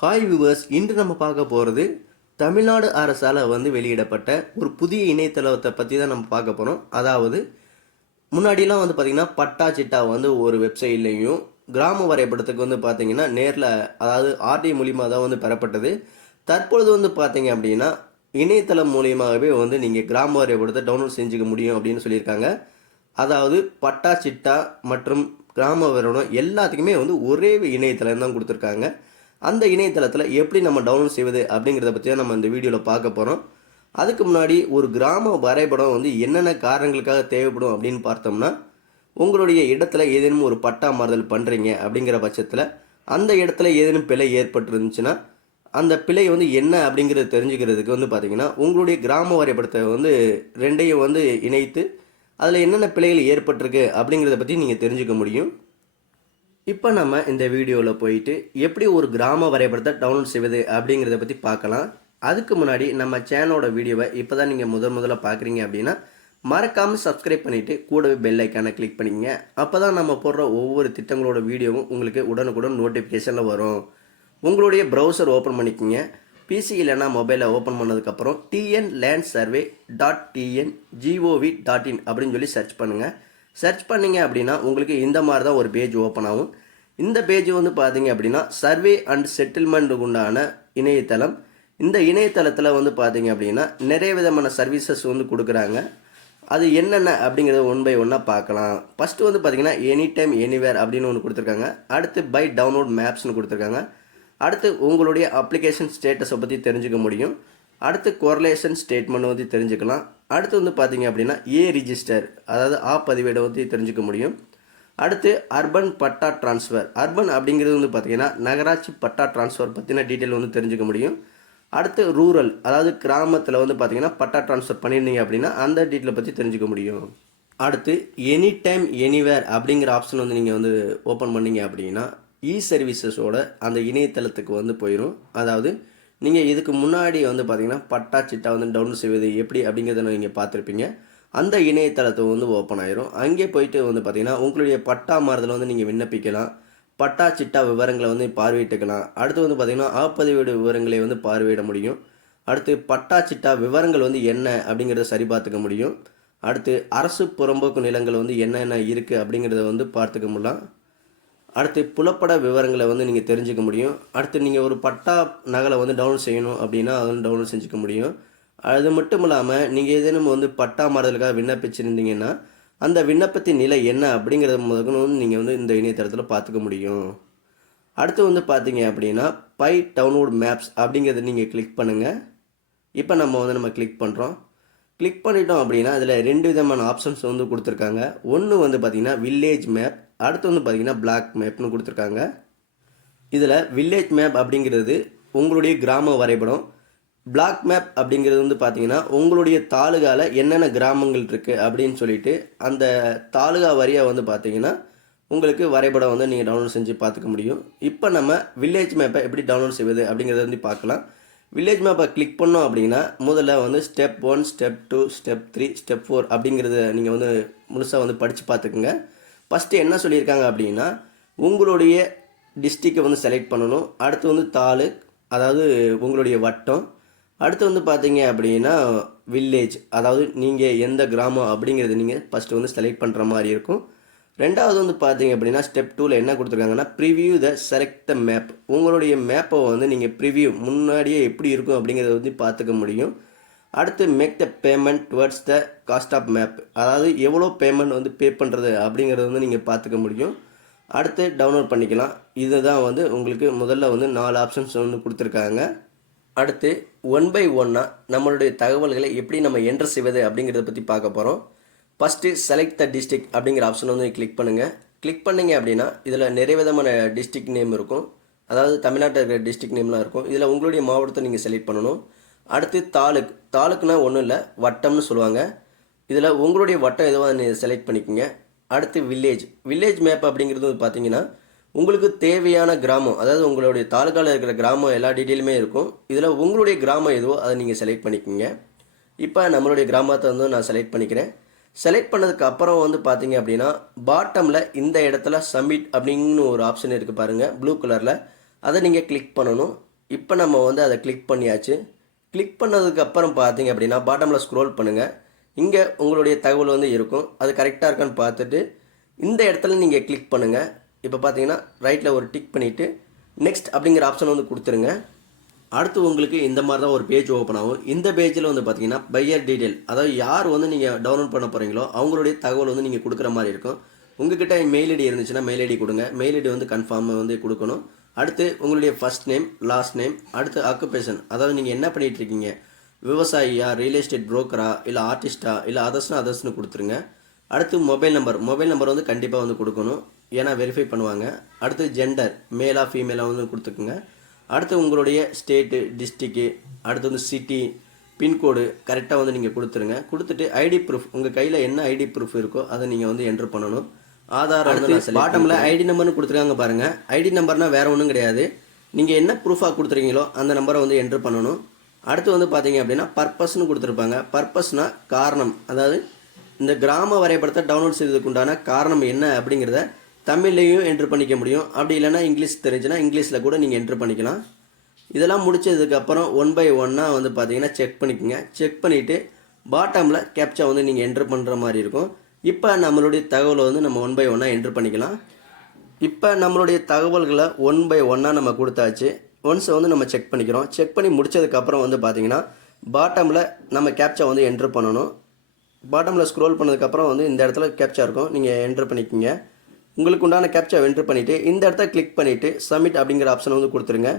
Hi viewers இன்று நம்ம பார்க்க போகிறது தமிழ்நாடு அரசால் வந்து வெளியிடப்பட்ட ஒரு புதிய இணையதளத்தை பற்றி தான் நம்ம பார்க்க போகிறோம் அதாவது முன்னாடிலாம் வந்து பார்த்திங்கன்னா பட்டா சிட்டா வந்து ஒரு வெப்சைட்லேயும் கிராம வரைபடத்துக்கு வந்து பார்த்திங்கன்னா நேரில் அதாவது ஆர்டி மூலிமா தான் வந்து பெறப்பட்டது. தற்பொழுது வந்து பார்த்திங்க அப்படின்னா இணையதளம் மூலியமாகவே வந்து நீங்கள் கிராம வரைபடத்தை டவுன்லோட் செஞ்சுக்க முடியும் அப்படின்னு சொல்லியிருக்காங்க. அதாவது பட்டா சிட்டா மற்றும் கிராம வரைபடம் எல்லாத்துக்குமே வந்து ஒரே இணையதளம் தான் கொடுத்துருக்காங்க. அந்த இணையதளத்தில் எப்படி நம்ம டவுன்லோட் செய்வது அப்படிங்கிறத பற்றி தான் நம்ம இந்த வீடியோவில் பார்க்க போகிறோம் அதுக்கு முன்னாடி ஒரு கிராம வரைபடம் வந்து என்னென்ன காரணங்களுக்காக தேவைப்படும் அப்படின்னு பார்த்தோம்னா உங்களுடைய இடத்துல ஏதேனும் ஒரு பட்டா மாறுதல் பண்ணுறீங்க அப்படிங்கிற பட்சத்தில் அந்த இடத்துல ஏதேனும் பிழை ஏற்பட்டுருந்துச்சுன்னா அந்த பிழை வந்து என்ன அப்படிங்கிறத தெரிஞ்சுக்கிறதுக்கு வந்து பார்த்திங்கன்னா உங்களுடைய கிராம வரைபடத்தை வந்து ரெண்டையும் வந்து இணைத்து அதில் என்னென்ன பிழைகள் ஏற்பட்டிருக்கு அப்படிங்கிறத பற்றி நீங்கள் தெரிஞ்சுக்க முடியும். இப்போ நம்ம இந்த வீடியோவில் போயிட்டு எப்படி ஒரு கிராம வரைபடத்தை டவுன்லோட் செய்வது அப்படிங்கிறத பற்றி பார்க்கலாம். அதுக்கு முன்னாடி நம்ம சேனலோட வீடியோவை இப்போ தான் நீங்கள் முதல் முதல்ல பார்க்குறீங்க அப்படின்னா மறக்காமல் சப்ஸ்கிரைப் பண்ணிவிட்டு கூடவே பெல் ஐக்கானை கிளிக் பண்ணிங்க. அப்போ தான் நம்ம போடுற ஒவ்வொரு திட்டங்களோட வீடியோவும் உங்களுக்கு உடனுக்குடன் நோட்டிஃபிகேஷனில் வரும். உங்களுடைய ப்ரௌசர் ஓப்பன் பண்ணிக்கோங்க. பிசி இல்லைன்னா மொபைலில் ஓப்பன் பண்ணதுக்கப்புறம் TN land survey dot TN GOV dot in அப்படின்னு சொல்லி சர்ச் பண்ணுங்கள் சர்ச் பண்ணிங்க அப்படின்னா உங்களுக்கு இந்த மாதிரி தான் ஒரு பேஜ் ஓப்பன் ஆகும். இந்த பேஜ் வந்து பார்த்தீங்க அப்படின்னா சர்வே அண்ட் செட்டில்மெண்ட்டுக்கு உண்டான இணையதளம். இந்த இணையதளத்தில் வந்து பார்த்தீங்க அப்படின்னா நிறைய விதமான சர்வீசஸ் வந்து கொடுக்குறாங்க. அது என்னென்ன அப்படிங்கிறத ஒன் பை ஒன்னாக பார்க்கலாம். ஃபஸ்ட்டு வந்து பார்த்தீங்கன்னா எனி டைம் எனிவேர் அப்படின்னு ஒன்று கொடுத்துருக்காங்க. அடுத்து பை டவுன்லோட் மேப்ஸ்னு கொடுத்துருக்காங்க. அடுத்து உங்களுடைய அப்ளிகேஷன் ஸ்டேட்டஸை பற்றி தெரிஞ்சுக்க முடியும். அடுத்து கோரலேஷன் ஸ்டேட்மெண்ட் வந்து தெரிஞ்சுக்கலாம். அடுத்து வந்து பார்த்தீங்க அப்படின்னா ஏ ரிஜிஸ்டர் அதாவது ஆ பதிவேடை வந்து தெரிஞ்சுக்க முடியும். அடுத்து அர்பன் பட்டா ட்ரான்ஸ்ஃபர் அர்பன் அப்படிங்கிறது வந்து பார்த்தீங்கன்னா நகராட்சி பட்டா ட்ரான்ஸ்ஃபர் பற்றின டீட்டெயில் வந்து தெரிஞ்சுக்க முடியும். அடுத்து ரூரல் அதாவது கிராமத்தில் வந்து பார்த்தீங்கன்னா பட்டா ட்ரான்ஸ்ஃபர் பண்ணியிருந்தீங்க அப்படின்னா அந்த டீட்டெயிலை பற்றி தெரிஞ்சுக்க முடியும். அடுத்து எனி டைம் எனிவேர் அப்படிங்கிற ஆப்ஷன் வந்து நீங்கள் வந்து ஓப்பன் பண்ணீங்க அப்படின்னா இ சர்வீசஸோட அந்த இணையதளத்துக்கு வந்து போயிடும் அதாவது நீங்கள் இதுக்கு முன்னாடி வந்து பார்த்தீங்கன்னா பட்டா சிட்டா வந்து டவுன்லோட் செய்வது எப்படி அப்படிங்கிறத நீங்கள் பார்த்துருப்பீங்க. அந்த இணையதளத்தை வந்து ஓப்பன் ஆயிரும். அங்கே போயிட்டு வந்து பார்த்தீங்கன்னா உங்களுடைய பட்டா மாறுதலை வந்து நீங்கள் விண்ணப்பிக்கலாம். பட்டா சிட்டா விவரங்களை வந்து பார்வையிட்டுக்கலாம். அடுத்து வந்து பார்த்தீங்கன்னா ஆப்பதிவீடு விவரங்களை வந்து பார்வையிட முடியும். அடுத்து பட்டா சிட்டா விவரங்கள் வந்து என்ன அப்படிங்கிறத சரி பார்த்துக்க முடியும். அடுத்து அரசு புறம்போக்கு நிலங்கள் வந்து என்னென்ன இருக்குது அப்படிங்கிறத வந்து பார்த்துக்க முடியலாம். அடுத்து புலப்பட விவரங்களை வந்து நீங்கள் தெரிஞ்சுக்க முடியும். அடுத்து நீங்கள் ஒரு பட்டா நகலை வந்து டவுன்லோட் செய்யணும் அப்படின்னா அதை வந்து டவுன்லோட் செஞ்சுக்க முடியும். அது மட்டும் இல்லாமல் நீங்கள் ஏதேனும் வந்து பட்டா மாறுதலுக்காக விண்ணப்பிச்சிருந்தீங்கன்னா அந்த விண்ணப்பத்தின் நிலை என்ன அப்படிங்கிறத முதல்ல நீங்கள் வந்து இந்த இணையதளத்தில் பார்த்துக்க முடியும். அடுத்து வந்து பார்த்தீங்க அப்படின்னா பை டவுன்லோட் மேப்ஸ் அப்படிங்கிறத நீங்கள் கிளிக் பண்ணுங்கள் இப்போ நம்ம வந்து நம்ம கிளிக் பண்ணுறோம் கிளிக் பண்ணிட்டோம் அப்படின்னா அதில் ரெண்டு விதமான ஆப்ஷன்ஸ் வந்து கொடுத்துருக்காங்க. ஒன்று வந்து பார்த்திங்கன்னா வில்லேஜ் மேப் அடுத்து வந்து பார்த்திங்கன்னா பிளாக் மேப்னு கொடுத்துருக்காங்க. இதில் வில்லேஜ் மேப் அப்படிங்கிறது உங்களுடைய கிராம வரைபடம். பிளாக் மேப் அப்படிங்கிறது வந்து பார்த்தீங்கன்னா உங்களுடைய தாலுகாவில் என்னென்ன கிராமங்கள் இருக்குது அப்படின்னு சொல்லிட்டு அந்த தாலுகா வரியாக வந்து பார்த்தீங்கன்னா உங்களுக்கு வரைபடம் வந்து நீங்கள் டவுன்லோட் செஞ்சு பார்த்துக்க முடியும். இப்போ நம்ம வில்லேஜ் மேப்பை எப்படி டவுன்லோட் செய்வது அப்படிங்கிறத வந்து பார்க்கலாம். வில்லேஜ் மேப்பை கிளிக் பண்ணோம் அப்படின்னா முதல்ல வந்து step one step two step three step four அப்படிங்கிறத நீங்கள் வந்து முழுசாக வந்து படித்து பார்த்துக்குங்க. ஃபஸ்ட்டு என்ன சொல்லியிருக்காங்க அப்படின்னா உங்களுடைய டிஸ்ட்ரிக்கை வந்து செலக்ட் பண்ணணும். அடுத்து வந்து தாலுக் அதாவது உங்களுடைய வட்டம். அடுத்து வந்து பார்த்தீங்க அப்படின்னா வில்லேஜ் அதாவது நீங்கள் எந்த கிராமம் அப்படிங்கிறத நீங்கள் ஃபஸ்ட்டு வந்து செலக்ட் பண்ணுற மாதிரி இருக்கும். ரெண்டாவது வந்து பார்த்தீங்க அப்படின்னா ஸ்டெப் டூவில் என்ன கொடுத்துருக்காங்கன்னா preview the select the map உங்களுடைய மேப்பை வந்து நீங்கள் ப்ரிவியூ முன்னாடியே எப்படி இருக்கும் அப்படிங்கிறத வந்து பார்த்துக்க முடியும். அடுத்து make the payment towards the cost of map அதாவது எவ்வளோ பேமெண்ட் வந்து பே பண்ணுறது அப்படிங்கிறத வந்து நீங்கள் பார்த்துக்க முடியும். அடுத்து டவுன்லோட் பண்ணிக்கலாம். இதுதான் வந்து உங்களுக்கு முதல்ல வந்து நாலு ஆப்ஷன்ஸ் வந்து கொடுத்துருக்காங்க. அடுத்து ஒன் பை ஒன்னாக நம்மளுடைய தகவல்களை எப்படி நம்ம என்டர் செய்வது அப்படிங்கிறத பற்றி பார்க்க போகிறோம் ஃபஸ்ட்டு செலக்ட் த டிஸ்ட்ரிக் அப்படிங்கிற ஆப்ஷன் வந்து கிளிக் பண்ணுங்கள் கிளிக் பண்ணிங்க அப்படின்னா இதில் நிறைய விதமான டிஸ்ட்ரிக் நேம் இருக்கும். அதாவது தமிழ்நாட்டில் இருக்கிற டிஸ்ட்ரிக் நேம்லாம் இருக்கும். இதில் உங்களுடைய மாவட்டத்தை நீங்கள் செலக்ட் பண்ணணும். அடுத்து தாலுக். தாலுக்குனா ஒன்றும் இல்லை வட்டம்னு சொல்லுவாங்க. இதில் உங்களுடைய வட்டம் எதுவாக நீங்கள் செலக்ட் பண்ணிக்கோங்க. அடுத்து வில்லேஜ் வில்லேஜ் மேப் அப்படிங்கிறது வந்து பார்த்தீங்கன்னா உங்களுக்கு தேவையான கிராமம் அதாவது உங்களுடைய தாலுக்காவில் இருக்கிற கிராமம் எல்லா டீட்டெயிலுமே இருக்கும். இதில் உங்களுடைய கிராமம் எதுவோ அதை நீங்கள் செலக்ட் பண்ணிக்கோங்க. இப்போ நம்மளுடைய கிராமத்தை வந்து நான் செலக்ட் பண்ணிக்கிறேன். செலக்ட் பண்ணதுக்கு அப்புறம் வந்து பார்த்தீங்க அப்படின்னா பாட்டமில் இந்த இடத்துல சப்மிட் அப்படின்னு ஒரு ஆப்ஷன் இருக்குது பாருங்கள் ப்ளூ கலரில் அதை நீங்கள் கிளிக் பண்ணணும். இப்போ நம்ம வந்து அதை கிளிக் பண்ணியாச்சு. கிளிக் பண்ணதுக்கு அப்புறம் பார்த்தீங்க அப்படின்னா பாட்டமில் ஸ்க்ரோல் பண்ணுங்கள் இங்கே உங்களுடைய தகவல் வந்து இருக்கும். அது கரெக்டாக இருக்கான்னு பார்த்துட்டு இந்த இடத்துல நீங்கள் கிளிக் பண்ணுங்கள் இப்போ பார்த்தீங்கன்னா ரைட்டில் ஒரு டிக் பண்ணிவிட்டு நெக்ஸ்ட் அப்படிங்கிற ஆப்ஷன் வந்து கொடுத்துருங்க. அடுத்து உங்களுக்கு இந்த மாதிரி தான் ஒரு பேஜ் ஓப்பன் ஆகும். இந்த பேஜில் வந்து பார்த்தீங்கன்னா பையர் டீட்டெயில் அதாவது யார் வந்து நீங்கள் டவுன்லோட் பண்ண போகிறீங்களோ அவங்களுடைய தகவல் வந்து நீங்கள் கொடுக்குற மாதிரி இருக்கும். உங்ககிட்ட மெயில் ஐடி இருந்துச்சுன்னா மெயில் ஐடி கொடுங்க. மெயில் ஐடி வந்து கன்ஃபார்ம் வந்து கொடுக்கணும். அடுத்து உங்களுடைய ஃபர்ஸ்ட் நேம் லாஸ்ட் நேம் அடுத்து ஆக்குபேஷன் அதாவது நீங்கள் என்ன பண்ணிட்டு இருக்கீங்க விவசாயியா ரியல் எஸ்டேட் புரோக்கரா இல்லை ஆர்டிஸ்ட்டா இல்லை அதர்ஸ்னா அதர்ஸ்னு கொடுத்துருங்க. அடுத்து மொபைல் நம்பர் மொபைல் நம்பர் வந்து கண்டிப்பாக வந்து கொடுக்கணும். ஏன்னா வெரிஃபை பண்ணுவாங்க. அடுத்து ஜெண்டர் மேலாக ஃபீமேலாக வந்து கொடுத்துக்குங்க. அடுத்து உங்களுடைய ஸ்டேட்டு டிஸ்ட்ரிக்கு அடுத்து வந்து சிட்டி பின்கோடு கரெக்டாக வந்து நீங்கள் கொடுத்துருங்க. கொடுத்துட்டு ஐடி ப்ரூஃப் உங்கள் கையில் என்ன ஐடி ப்ரூஃப் இருக்கோ அதை நீங்கள் வந்து என்ட்ரு பண்ணணும். ஆதார் அடுத்து பாட்டமில் ஐடி நம்பர்னு கொடுத்துருக்காங்க பாருங்கள் ஐடி நம்பர்னா வேற ஒன்றும் கிடையாது. நீங்கள் என்ன ப்ரூஃபாக கொடுத்துருக்கீங்களோ அந்த நம்பரை வந்து என்ட்ரு பண்ணணும். அடுத்து வந்து பார்த்தீங்க அப்படின்னா பர்பஸ்னு கொடுத்துருப்பாங்க. பர்பஸ்னா காரணம். அதாவது இந்த கிராம வரைபடத்தை டவுன்லோட் செய்வதற்கு உண்டான காரணம் என்ன அப்படிங்கிறத தமிழ்லையும் என்ட்ரு பண்ணிக்க முடியும். அப்படி இல்லைன்னா இங்கிலீஷ் தெரிஞ்சுன்னா இங்கிலீஷில் கூட நீங்கள் என்ட்ரு பண்ணிக்கலாம். இதெல்லாம் முடிச்சதுக்கப்புறம் ஒன் பை ஒன்னாக வந்து பார்த்தீங்கன்னா செக் பண்ணிக்கோங்க. செக் பண்ணிவிட்டு பாட்டமில் கேப்சா வந்து நீங்கள் என்ட்ரு பண்ணுற மாதிரி இருக்கும். இப்போ நம்மளுடைய தகவலை வந்து நம்ம ஒன் பை ஒன்னாக என்ட்ரு பண்ணிக்கலாம். இப்போ நம்மளுடைய தகவல்களை ஒன் பை ஒன்னாக நம்ம கொடுத்தாச்சு. ஒன்ஸ் வந்து நம்ம செக் பண்ணிக்கிறோம். செக் பண்ணி முடிச்சதுக்கப்புறம் வந்து பார்த்தீங்கன்னா பாட்டமில் நம்ம கேப்சா வந்து என்ட்ரு பண்ணணும். பாட்டமில் ஸ்க்ரோல் பண்ணதுக்கப்புறம் வந்து இந்த இடத்துல கேப்சா இருக்கும். நீங்கள் என்ட்ரு பண்ணிக்கோங்க. உங்களுக்கு உண்டான கேப்சா என்ட்ரு பண்ணிவிட்டு இந்த இடத்த கிளிக் பண்ணிவிட்டு சப்மிட் அப்படிங்கிற ஆப்ஷன் வந்து கொடுத்துருங்க.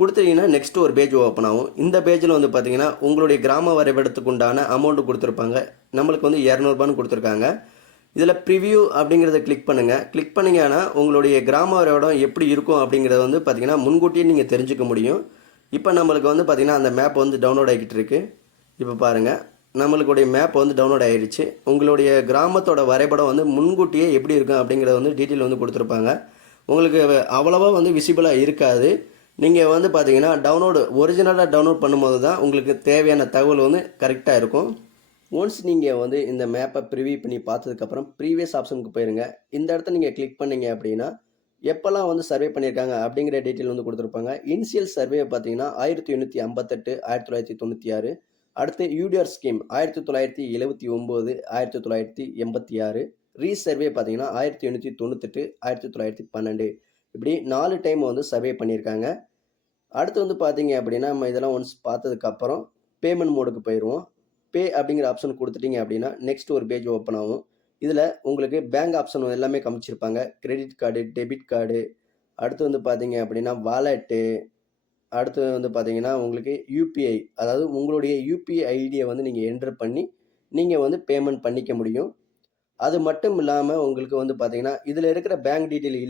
கொடுத்துட்டீங்கன்னா நெக்ஸ்ட் ஒரு பேஜ் ஓப்பன் ஆகும். இந்த பேஜில் வந்து பார்த்தீங்கன்னா உங்களுடைய கிராம வரைபடத்துக்கு உண்டான அமௌண்ட்டு கொடுத்துருப்பாங்க. நம்மளுக்கு வந்து இரநூறுபான்னு கொடுத்துருக்காங்க. இதில் ப்ரிவியூ அப்படிங்கிறத கிளிக் பண்ணுங்கள் கிளிக் பண்ணிங்கன்னா உங்களுடைய கிராம வரைபடம் எப்படி இருக்கும் அப்படிங்கிறத வந்து பார்த்தீங்கன்னா முன்கூட்டியே நீங்கள் தெரிஞ்சுக்க முடியும். இப்போ நம்மளுக்கு வந்து பார்த்திங்கன்னா அந்த மேப் வந்து டவுன்லோட் ஆகிக்கிட்டு இருக்கு. இப்போ பாருங்கள் நம்மளுடைய மேப் வந்து டவுன்லோட் ஆகிடுச்சு. உங்களுடைய கிராமத்தோட வரைபடம் வந்து முன்கூட்டியே எப்படி இருக்கும் அப்படிங்கிறத வந்து டீட்டெயில் வந்து கொடுத்துருப்பாங்க. உங்களுக்கு அவ்வளோவா வந்து விசிபிளாக இருக்காது. நீங்கள் வந்து பார்த்தீங்கன்னா டவுன்லோடு ஒரிஜினலாக டவுன்லோட் பண்ணும்போது தான் உங்களுக்கு தேவையான தகவல் வந்து கரெக்டாக இருக்கும். ஒன்ஸ் நீங்கள் வந்து இந்த மேப்பை ப்ரிவியூ பண்ணி பார்த்ததுக்கப்புறம் ப்ரீவியஸ் ஆப்ஷனுக்கு போயிருங்க. இந்த இடத்த நீங்கள் கிளிக் பண்ணீங்க அப்படின்னா எப்போல்லாம் வந்து சர்வே பண்ணியிருக்காங்க அப்படிங்கிற டீட்டெயில் வந்து கொடுத்துருப்பாங்க. இனிஷியல் சர்வே பார்த்தீங்கன்னா ஆயிரத்தி எண்ணூற்றி ஐம்பத்தெட்டு ஆயிரத்தி தொள்ளாயிரத்தி தொண்ணூற்றி ஆறு. அடுத்து யூடிஆர் ஸ்கீம் ஆயிரத்தி தொள்ளாயிரத்தி எழுபத்தி ஒம்பது ஆயிரத்தி தொள்ளாயிரத்தி எண்பத்தி ஆறு. ரீசர்வே பார்த்தீங்கன்னா ஆயிரத்தி எண்ணூற்றி தொண்ணூத்தெட்டு ஆயிரத்தி தொள்ளாயிரத்தி பன்னெண்டு. இப்படி நாலு டைம் வந்து சர்வே பண்ணியிருக்காங்க. அடுத்து வந்து பார்த்தீங்க அப்படின்னா நம்ம இதெல்லாம் ஒன்ஸ் பார்த்ததுக்கப்புறம் பேமெண்ட் மோடுக்கு போயிடுவோம். பே அப்படிங்கிற ஆப்ஷன் கொடுத்துட்டீங்க அப்படின்னா நெக்ஸ்ட் ஒரு பேஜ் ஓப்பன் ஆகும். இதில் உங்களுக்கு பேங்க் ஆப்ஷன் எல்லாமே காமிச்சிருப்பாங்க. கிரெடிட் கார்டு டெபிட் கார்டு அடுத்து வந்து பார்த்தீங்க அப்படின்னா வாலெட்டு அடுத்து வந்து பார்த்தீங்கன்னா உங்களுக்கு யூபிஐ அதாவது உங்களுடைய யூபிஐ ஐடியை வந்து நீங்கள் என்ட்ரு பண்ணி நீங்கள் வந்து பேமெண்ட் பண்ணிக்க முடியும். அது மட்டும் இல்லாமல் உங்களுக்கு வந்து பார்த்தீங்கன்னா இதில் இருக்கிற பேங்க் டீட்டெயில்